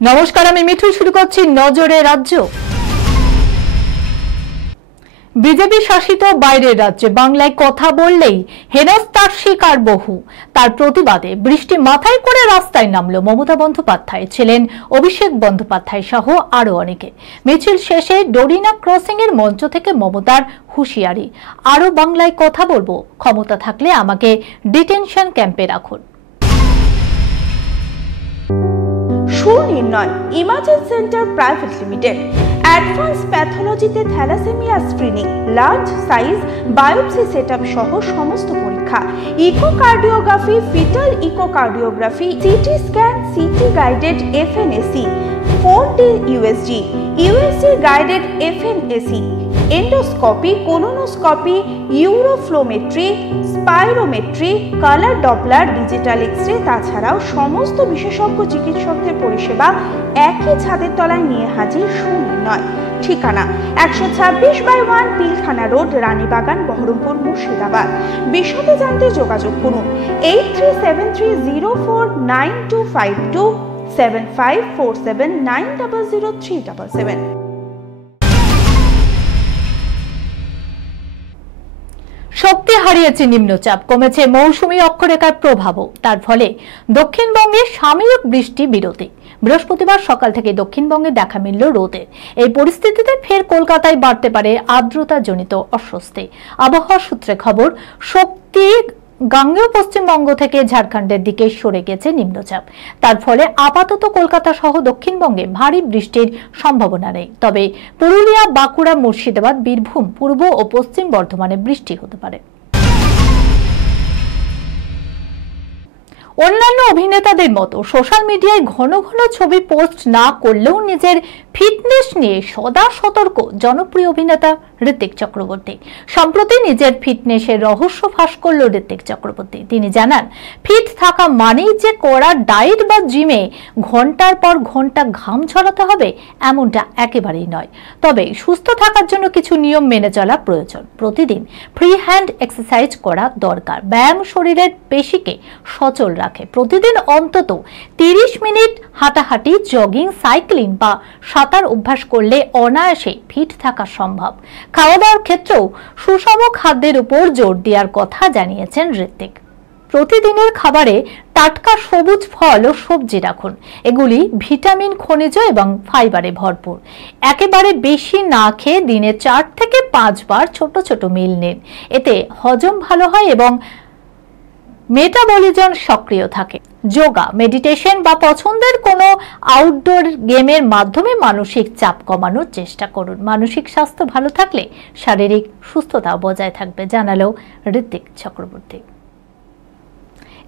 নমস্কার, আমি মিঠু। শুরু করছি নজরে রাজ্য। বিজেপি শাসিত বাইরের রাজ্যে বাংলায় কথা বললেই হেনস্থার শিকার বহু। তার প্রতিবাদে বৃষ্টি মাথায় করে রাস্তায় নামলো মমতা বন্দ্যোপাধ্যায়, ছিলেন অভিষেক বন্দ্যোপাধ্যায় সহ আরো অনেকে। মিছিল শেষে ডোরিনা ক্রসিং এর মঞ্চ থেকে মমতার হুঁশিয়ারি, আরো বাংলায় কথা বলবো, ক্ষমতা থাকলে আমাকে ডিটেনশন ক্যাম্পে রাখুন। Sunirnoy imaging centre private limited advance প্যাথোলজিতে thalassemia screening, large size biopsy setup সহ সমস্ত পরীক্ষা, echocardiography, fetal echocardiography, CT scan, CT guided FNAC, 4D USG, USG guided FNAC, endoscopy, colonoscopy, uroflowmetry, spirometry, colour Doppler, digital X-ray, তাছাড়াও সমস্ত বিশেষজ্ঞ চিকিৎসকদের পরিষেবা একই ছাদের তলায় নিয়ে হাজির সুনির্ণয়। ঠিকানা 126/1 পিলখানা রোড, রানীবাগান, বহরমপুর, মুর্শিদাবাদ। বিশদে জানতে যোগাযোগ করুন 8373049252 7547900377। শক্তি হারিয়েছে নিম্নচাপ, কমেছে মৌসুমী অক্ষরেখার প্রভাবও। তার ফলে দক্ষিণবঙ্গে সাময়িক বৃষ্টি বিরতি। বৃহস্পতিবার সকাল থেকে দক্ষিণবঙ্গে দেখা মিলল রোদের। এই পরিস্থিতিতে ফের কলকাতায় বাড়তে পারে আর্দ্রতাজনিত অস্বস্তি। আবহাওয়া সূত্রে খবর, শক্তি গাঙ্গেয় পশ্চিমবঙ্গ থেকে ঝাড়খণ্ডের দিকে সরে গেছে নিম্নচাপ। তার ফলে আপাতত কলকাতা সহ দক্ষিণবঙ্গে ভারী বৃষ্টির সম্ভাবনা নেই। তবে পুরুলিয়া, বাঁকুড়া, মুর্শিদাবাদ, বীরভূম, পূর্ব ও পশ্চিম বর্ধমানে বৃষ্টি হতে পারে। অন্যান্য অভিনেতাদের মতো সোশ্যাল মিডিয়ায় ঘন ঘন ছবি পোস্ট না করলেও নিজের ফিটনেস নিয়ে সদা সতর্ক জনপ্রিয় অভিনেতা ঋত্বিক চক্রবর্তী। সম্প্রতি নিজের ফিটনেসের রহস্য ফাঁস করল ঋত্বিক চক্রবর্তী। তিনি জানান, ফিট থাকা মানেই যে কড়া ডায়েট বা জিমে ঘন্টার পর ঘন্টা ঘাম ঝরাতে হবে এমনটা একেবারেই নয়। তবে সুস্থ থাকার জন্য কিছু নিয়ম মেনে চলা প্রয়োজন। প্রতিদিন ফ্রি হ্যান্ড এক্সারসাইজ করা দরকার। ব্যায়াম শরীরের পেশিকে সচল রাখে। প্রতিদিন অন্তত 30 মিনিট হাঁটাহাঁটি, জগিং, সাইক্লিং বা সাঁতার অভ্যাস করলে অনায়াসে ফিট থাকা সম্ভব। খাওয়া দাওয়ার ক্ষেত্রেও সুষম খাদ্যের উপর জোর দেওয়ার কথা জানিয়েছেন ঋত্বিক। প্রতিদিনের খাবারে টাটকা সবুজ ফল ও সবজি রাখুন। এগুলি ভিটামিন, খনিজ এবং ফাইবারে ভরপুর। একেবারে বেশি না খেয়ে দিনে 4 থেকে 5 বার ছোট ছোট মিল নিন। এতে হজম ভালো হয় এবং মেটাবলিজম সক্রিয় থাকে। যোগা, মেডিটেশন বা পছন্দের কোনো আউটডোর গেমের মাধ্যমে মানসিক চাপ কমানোর চেষ্টা করুন। মানসিক স্বাস্থ্য ভালো থাকলে শারীরিক সুস্থতা বজায় থাকবে, জানালো ঋত্বিক চক্রবর্তী।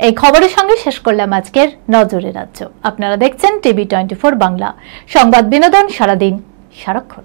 এই খবরের সঙ্গে শেষ করলাম আজকের নজরে রাজ্য। আপনারা দেখছেন টিভি 24 বাংলা, সংবাদ বিনোদন সারাদিন সারাক্ষণ।